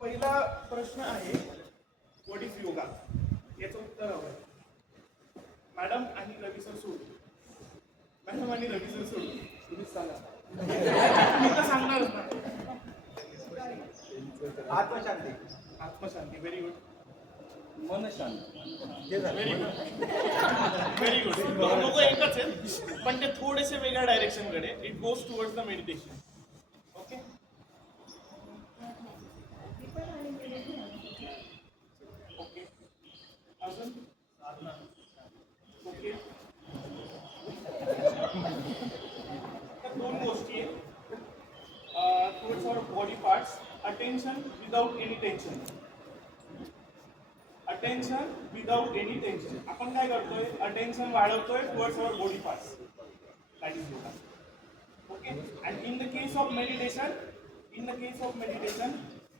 पहिला प्रश्न आहे व्हॉट इज योगा, याचं उत्तर हवं. मॅडम आणि रवी सर सोडून, मॅडम आणि रवी सर सोडून तुम्हीच सांगा. मी तर सांगणारच ना. आत्मशांती. आत्मशांती, व्हेरी गुड. मन शांती. Very good, very good. दोघं एकच आहेत, पण ते थोडेसे वेगळ्या डायरेक्शन कडे. It goes towards the meditation. Okay, okay. अजून ओके. तर दोन गोष्टी आहेत. Towards our body parts, attention without any tension. Attention without any tension. आपण काय करतोय, अटेन्शन वाढवतोय towards our body parts. That is yoga. Okay. And in the case of meditation,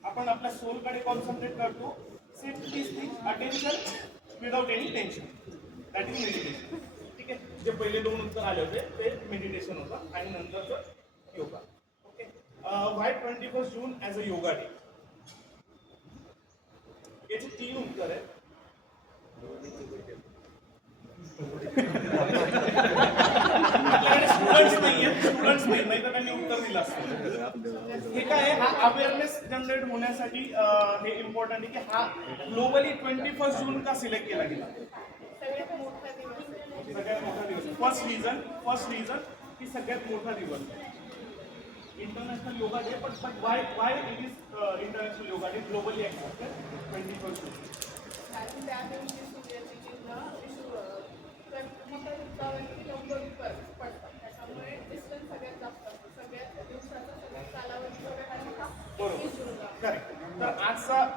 आपण आपल्या सोलकडे कॉन्सन्ट्रेट करतो. Same this thing, attention without any tension, that is meditation. ठीक आहे. जे पहिले दोन उत्तर आले होते ते मेडिटेशन होतं आणि नंतरचं yoga. Okay. Why 21 June as a yoga day? याचे 3 उत्तर आहेत. स्टुडंट्स नाही तर त्यांनी उत्तर दिलं असतं. हे काय आहे, हा अवेअरनेस जनरेट होण्यासाठी हे इम्पॉर्टंट आहे की हा ग्लोबली 21 जून का सिलेक्ट केला गेला? सगळ्यात मोठा दिवस. फर्स्ट रिझन की सगळ्यात मोठा दिवस international yoga day. But why it is international yoga day globally accepted 21 जून? कारण त्या दिवशी सूर्यकिरणं पडतात, त्याच्यामुळे डिस्टन्स सगळ्यात जास्त असतो. सगळ्यात दिवसाचा सगळ्यात कालावधी बरोबर, करेक्ट. तर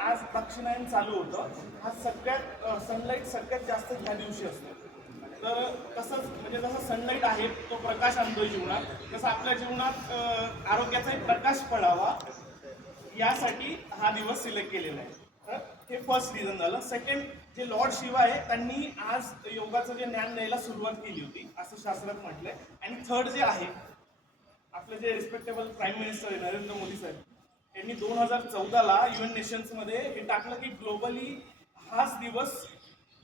आज दक्षिणायन चालू होतं. हा सगळ्यात सनलाईट सगळ्यात जास्त ह्या दिवशी असतो. तर तसंच म्हणजे जसं सनलाईट आहे तो प्रकाश आणतो जीवनात, तसं आपल्या जीवनात आरोग्याचा एक प्रकाश पडावा यासाठी हा दिवस सिलेक्ट केलेला आहे. तर हे फर्स्ट रिझन झालं. सेकंड, जे लॉर्ड शिवा आहे त्यांनी आज योगाचं जे ज्ञान द्यायला सुरुवात केली होती असं शास्त्रात म्हटलंय. आणि थर्ड जे आहे, आपले जे रिस्पेक्टेबल प्राईम मिनिस्टर आहे नरेंद्र मोदी साहेब, यांनी 2014ला UN नेशन्समध्ये हे टाकलं की ग्लोबली हाच दिवस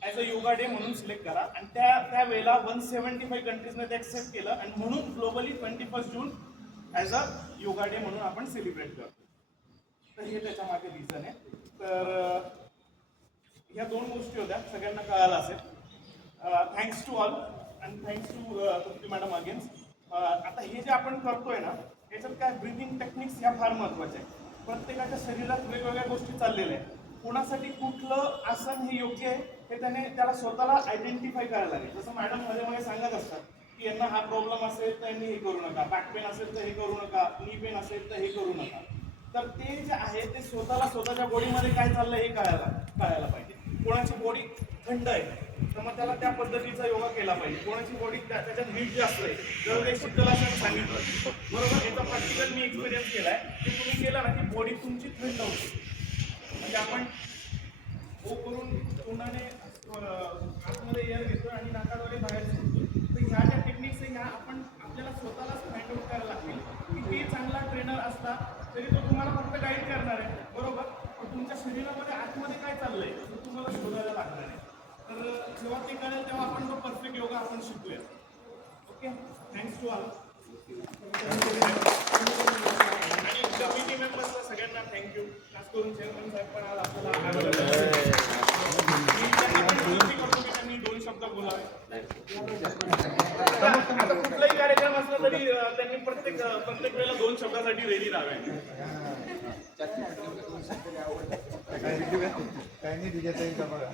ॲज अ योगा डे म्हणून सिलेक्ट करा. आणि त्यावेळेला 175 कंट्रीजने ते ॲक्सेप्ट केलं आणि म्हणून globally 21 June as a yoga day म्हणून आपण सेलिब्रेट करतो. तर हे त्याच्या मागे रिझन आहे. तर ह्या 2 गोष्टी होत्या, सगळ्यांना कळालं असेल. Thanks to all and thanks to Trupti madam again. आता हे जे आपण करतोय ना, याच्यात काय ब्रिदिंग टेक्निक्स ह्या फार महत्त्वाच्या आहेत. प्रत्येकाच्या शरीरात वेगवेगळ्या गोष्टी चाललेल्या आहेत. कोणासाठी कुठलं आसन हे योग्य आहे हे त्याला स्वतःला आयडेंटिफाय करायला लागेल. जसं मॅडम मध्ये सांगत असतात की यांना हा प्रॉब्लेम असेल तर यांनी हे करू नका, बॅक पेन असेल तर हे करू नका, नी पेन असेल तर हे करू नका. तर ते जे आहे ते स्वतःच्या बॉडीमध्ये काय चाललंय हे कळायला पाहिजे. कोणाची बॉडी थंड आहे तर मग त्याला त्या पद्धतीचा योगा केला पाहिजे. कोणाची बॉडी त्याच्यात हीट जास्त आहे, जर ते शीतलासन सांगितलं बरोबर, याचा प्रॅक्टिकल मी एक्सपिरियन्स केलाय की तुम्ही केला ना की बॉडी तुमची थंड होते. म्हणजे आपण ओ करून तोंडाने आतमध्ये एअर घेतो आणि नाकाद्वारे बाहेर सोडतो. तर ह्या ज्या टेक्निक्स आहे ह्या आपल्याला स्वतःलाच फाइंड आउट करायला लागतील. किती चांगला ट्रेनर असला तरी तो तुम्हाला फक्त गाईड करणार आहे बरोबर, पण तुमच्या शरीरामध्ये आतमध्ये काय चाललंय हे तुम्हाला शोधायला लागणार आहे. तर जेव्हा ते कळेल तेव्हा आपण तो परफेक्ट योगा आपण शिकूया. Okay, thanks to all. आणि कमिटी मेंबर्सला सगळ्यांना थँक्यू. खास करून चेअरमन साहेब पण आज आपल्याला त्यांनी 2 शब्द बोलावे. आता कुठलाही कार्यक्रम असला तरी त्यांनी प्रत्येक वेळेला 2 शब्दासाठी रेडी राहावे. काही नाही दिघ्याचा बघा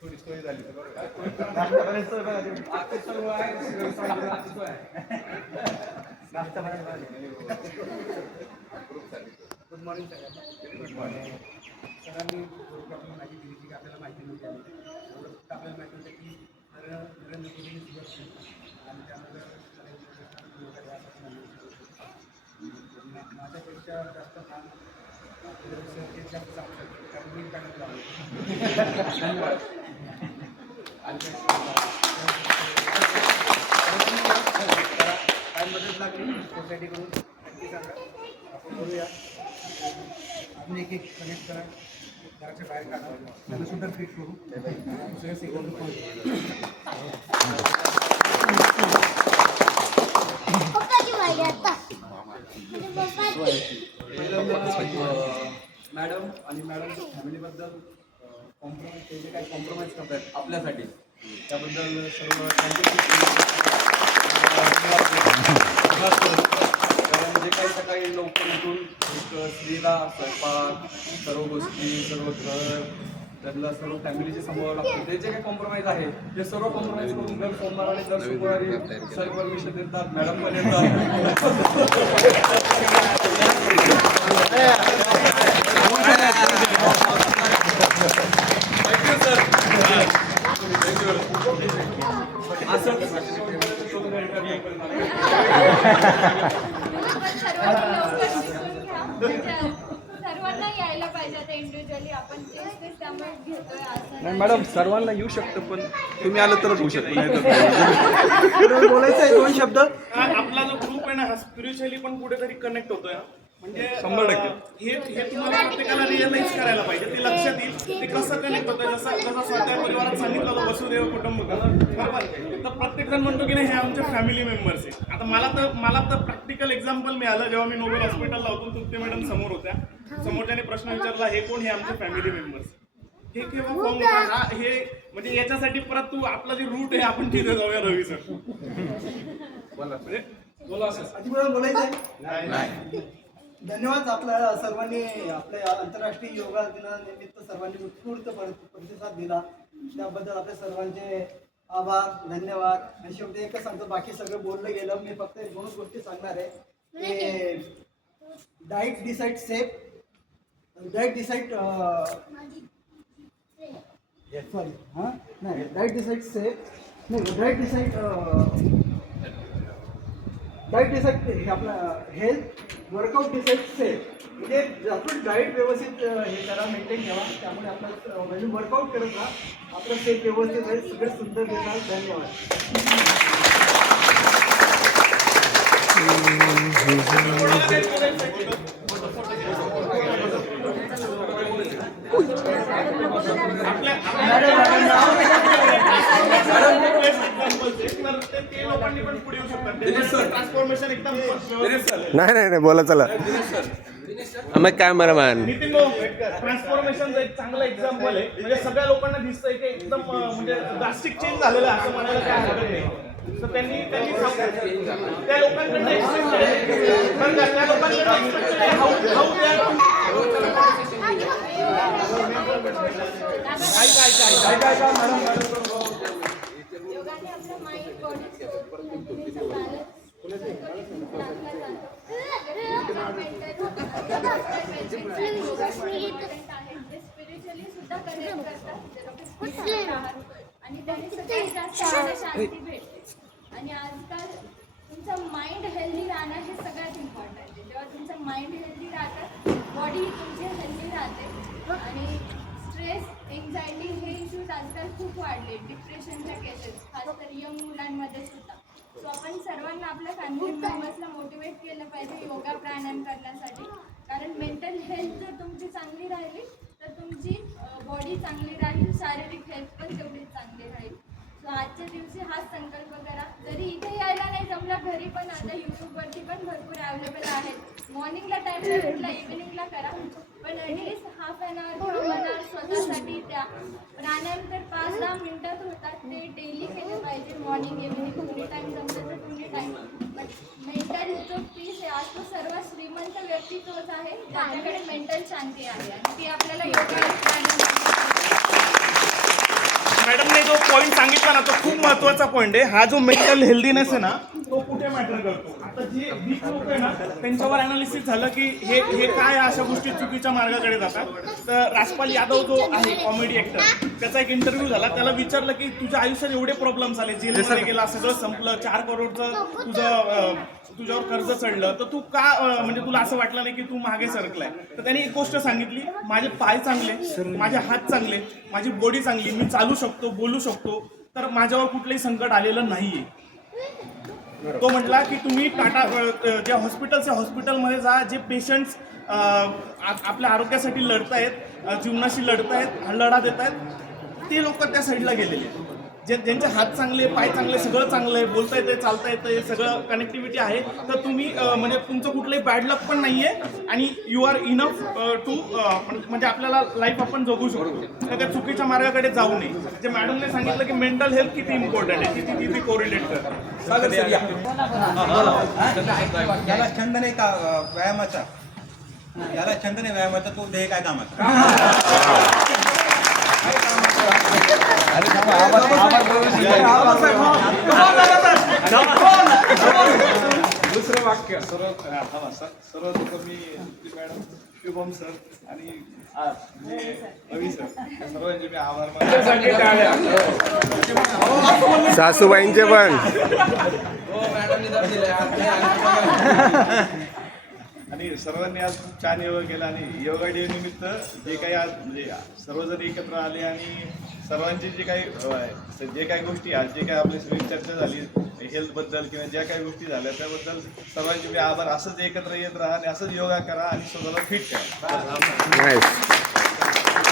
थोडी सोय झाली तर गुड मॉर्निंग सगळ्यांना. Good morning. सरांनी माहिती दिली की आपल्याला माहिती नव्हती. एवढं फक्त आपल्याला माहिती होतं की नरेंद्र मोदींनी सुरुवात केली आणि त्यामध्ये माझ्यापेक्षा जास्त मान जास्त चांगलं कारण मी काय लावलं. धन्यवाद. मदत लागली सोसायटीकडून नक्की सांगा, आपण करूया. अजून एक कनेक्ट करा, घराच्या बाहेर काढा, त्यांना सुद्धा ट्रीट करू. दुसऱ्या सेकंड मॅडम आणि मॅडमच्या फॅमिलीबद्दल कॉम्प्रोमाइज, ते जे काही कॉम्प्रोमाइज करतात आपल्यासाठी, त्याबद्दल सर्व कारण जे काही सकाळी लवकर उठून एक स्त्रीला स्वयंपाक, सर्व गोष्टी, सर्व घर, त्यांना सर्व फॅमिलीचे सांभाळावं लागतं. ते जे काही कॉम्प्रोमाइज आहे ते सर्व कॉम्प्रोमाइज करून दर सोमवार आणि दर शुक्रवारी सर परमिशन देतात, मॅडम पण येतात. सर्वांना यायला पाहिजे आता इंडिव्हिज्युअली आपण तेच त्यामुळे घेतोय असं नाही मॅडम, सर्वांना येऊ शकतं, पण तुम्ही आलं तरच होऊ शकतं, नाही तर बोलायचं आहे 2 शब्द. आपला जो ग्रुप आहे ना हा स्पिरिच्युअली पण कुठेतरी कनेक्ट होतोय हा. म्हणजे 100%. हे तुम्हाला प्रत्येकाला रिअलाइज करायला पाहिजे, ते लक्षात येईल ते कसं कनेक्ट होतंय. जसं स्वाध्याय परिवारात सांगितलं होतं वसुदेव कुटुंबकम, बरोबर. तर प्रत्येक जण म्हणतो की नाही हे आमचे फॅमिली मेंबर्स आहे. आता मला तर प्रॅक्टिकल एक्झाम्पल मिळालं जेव्हा मी नोबेल हॉस्पिटलला होतो. तृप्ती मॅडम समोर होत्या, समोरच्याने प्रश्न विचारला हे कोण, हे आमचे फॅमिली मेंबर्स. हे केव्हा फॉर्म होता हा, हे म्हणजे याच्यासाठी परत तू आपला जे रूट आहे आपण तिथे जाऊया रवी सर. बोला असं अजिबात बोलायचं आहे. धन्यवाद. आपल्या सर्वांनी आपल्या आंतरराष्ट्रीय योगा दिनानिमित्त सर्वांनी उत्स्फूर्त प्रतिसाद दिला, त्याबद्दल आपल्या सर्वांचे आभार, धन्यवाद. आणि शेवटी एकच सांगतो, बाकी सगळं बोललं गेलं. मी फक्त 2 गोष्टी सांगणार आहे. Diet decide safe, diet decide sorry हां नाही डाईट डिसाईड सेफ नाही डाईट डिसाईड हे आपलं हेल्थ, वर्कआउट डिसाईड सेफ. म्हणजे आपण डाईट व्यवस्थित हे करा, मेंटेन ठेवा, त्यामुळे आपलं म्हणजे वर्कआउट करत राहा, आपलं सेफ व्यवस्थित राहील, सगळे सुंदर दिसणार. धन्यवाद. लोकांनी पण पुढे येऊ शकतात. ट्रान्सफॉर्मेशन एकदम नाही बोला चला. आम्ही कॅमेरामॅन नितीन भाऊ, ट्रान्सफॉर्मेशनचं एक चांगलं एक्झाम्पल आहे. म्हणजे सगळ्या लोकांना दिसतंय की एकदम म्हणजे ड्रास्टिक चेंज झालेलं आहे असं म्हणायला काय हरकत नाही. तर त्यांनी त्या लोकांकडनं एक्सपेक्ट केलं, त्या लोकांकडनं एक्सपेक्ट केलं योगाने आपलं माइंड बॉडी स्पिरिच्युअली सुद्धा कनेक्ट करतात आणि त्याने सगळ्यात जास्त शांती भेटते. आणि आजकाल तुमचं माइंड हेल्दी राहणं हे सगळ्यात इम्पॉर्टंट आहे. जेव्हा तुमचं माइंड हेल्दी राहतं, बॉडी तुमची हेल्दी राहते. आणि स्ट्रेस, एन्झायटी हे इश्यूज आजकाल खूप वाढले, डिप्रेशनच्या केसेस खास तर यंग मुलांमध्ये सुद्धा. सो आपण सर्वांना आपल्या फॅमिली मेंबर्सला मोटिवेट केलं पाहिजे योगा प्राणायाम करण्यासाठी. कारण मेंटल हेल्थ जर तुमची चांगली राहिली तर तुमची बॉडी चांगली राहील, शारीरिक हेल्थ पण तेवढीच चांगली राहील. सो आजच्या दिवशी हाच संकल्प करा. जरी इथे यायला नाही जमला, घरी पण आता यूट्यूबवरती पण भरपूर अवेलेबल आहेत. मॉर्निंगला टाईम भेटला, इव्हिनिंगला करा, पण ॲटलिस्ट हाफ ॲन आवर किंवा 1 आवर स्वतःसाठी द्या. प्राणायाम तर 5-10 मिनिटात होतात, ते डेली केले पाहिजे. मॉर्निंग इव्हिनिंग तुम्ही टाईम जमलं तर तुम्ही टाईम. बट मेंटल जो पीस आहे, आज तो सर्वात श्रीमंत व्यक्ती तोच आहे ज्याच्याकडे मेंटल शांती आहे, आणि ती आपल्याला योगा मॅडमने जो पॉईंट सांगितला ना तो खूप महत्वाचा पॉईंट आहे. हा जो मेंटल हेल्दीनेस आहे ना तो कुठे मॅटर करतो. आता जे वीक लोक आहे ना त्यांच्यावर अनालिसिस झालं की हे काय अशा गोष्टी चुकीच्या मार्गाकडे जातात. तर राजपाल यादव जो आहे कॉमेडी ऍक्टर, त्याचा एक इंटरव्ह्यू झाला. त्याला विचारलं की तुझ्या आयुष्यात एवढे प्रॉब्लेम्स आले, जेलमध्ये गेला, सगळं संपलं, 4 करोडचं तुझ्यावर कर्ज चढलं, तर तू का म्हणजे तुला असं वाटलं नाही की तू मागे सरकलाय. तर त्यांनी एक गोष्ट सांगितली, माझे पाय चांगले, माझे हात चांगले, माझी बॉडी चांगली, मी चालू शकतो, बोलू शकतो, तर माझ्यावर कुठलंही संकट आलेलं नाहीये. तो म्हटला की तुम्ही टाटा ज्या हॉस्पिटलमध्ये जा, जे पेशंट्स आपल्या आरोग्यासाठी लढतायत, जीवनाशी लढतायत, लढा देत आहेत, ते लोक त्या साईडला गेलेले आहेत. ज्यांचे हात चांगले, पाय चांगले, सगळं चांगलं आहे, बोलता येतं, चालता येतं, सगळं कनेक्टिव्हिटी आहे, तर तुम्ही म्हणजे तुमचं कुठलंही बॅड लक पण नाही आहे आणि यू आर इनफ टू म्हणजे आपल्याला लाईफ आपण जगू शकतो. तर त्या चुकीच्या मार्गाकडे जाऊ नये. जे मॅडमने सांगितलं की मेंटल हेल्थ किती इम्पॉर्टंट आहे, किती तिथे कोरिलेट करतात. याला छंद नाही का व्यायामाचा, याला छंद नाही व्यायामाचा, तो ध्येय काय कामाचा. दुसरं वाक्य. सर्वप्रथम मी मॅडम, शुभम सर आणि रवी सर सर्वांचे मी आभार मानतो. सासूबाईंचे पण. आणि सर्वांनी आज खूप छान योगा केला आणि योगा डे निमित्त जे काही आज म्हणजे सर्वजण एकत्र आले आणि सर्वांची जे काही गोष्टी आज जे काही आपली सगळी चर्चा झाली हेल्थबद्दल किंवा ज्या काही गोष्टी झाल्या त्याबद्दल सर्वांचे मी आभार. असंच एकत्र येत राहा आणि असंच योगा करा आणि स्वतःला फिट करा. नाईस.